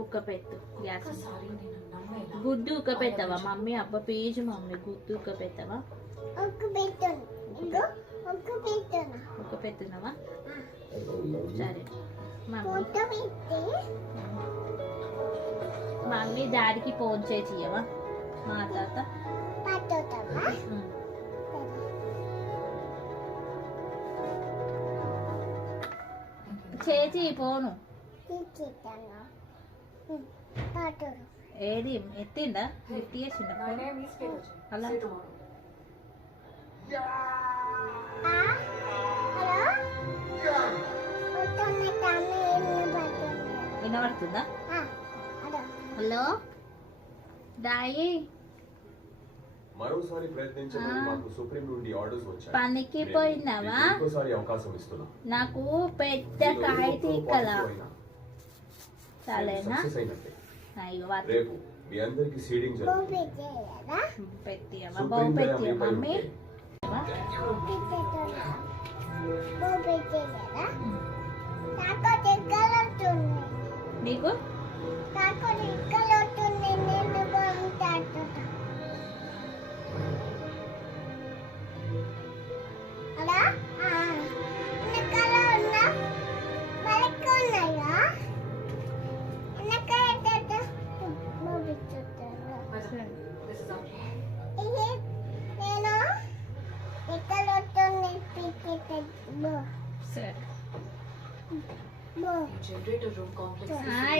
ఉక్కపెట్టు gas గుడ్డు ఉక్కపెట్టవా mummy? అబ్బా piece mummy, గుడ్డు ఉక్కపెట్టవా? ఉక్కపెట్టున్నావా? సరే మమ్మీ డాడీకి ఫోన్ చేసియవా మా తాత? చేసి ఫోను ఏది ఎత్తిండా? లిఫ్ట్ చేసిండా? అలా వినబడుతుందా? హలో డాయి, మరోసారి ప్రయత్నించమని మాకు సుప్రీం నుండి ఆర్డర్స్ వచ్చాయి. పనికి పోయినావా? ఇంకోసారి అవకాశం ఇస్తున్నా. నాకు పెద్ద కాయ తీక్కలా చాలేనా? రేపు మీ అందరికి సీడింగ్ జరుగుతుంది. పెట్టియమ్మా, బాగు పెట్టియ మమ్మీ. నీకు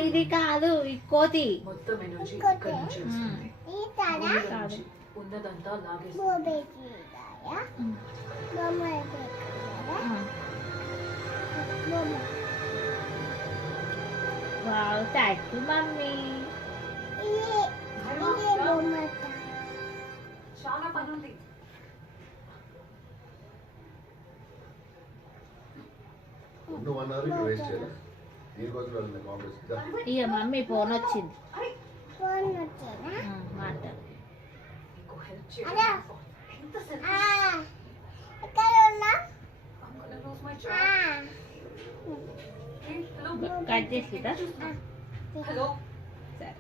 ఇది కాదు, ఈ కోతి మొత్తం ఎనర్జీ ఉన్నదంతా వావ్, థ్యాంక్ యూ మమ్మీ. చాలా పని ఉంది. ఇక మమ్మీ ఫోన్ వచ్చింది, మాట్లాడు. కట్ చేసిరా? హలో సరే.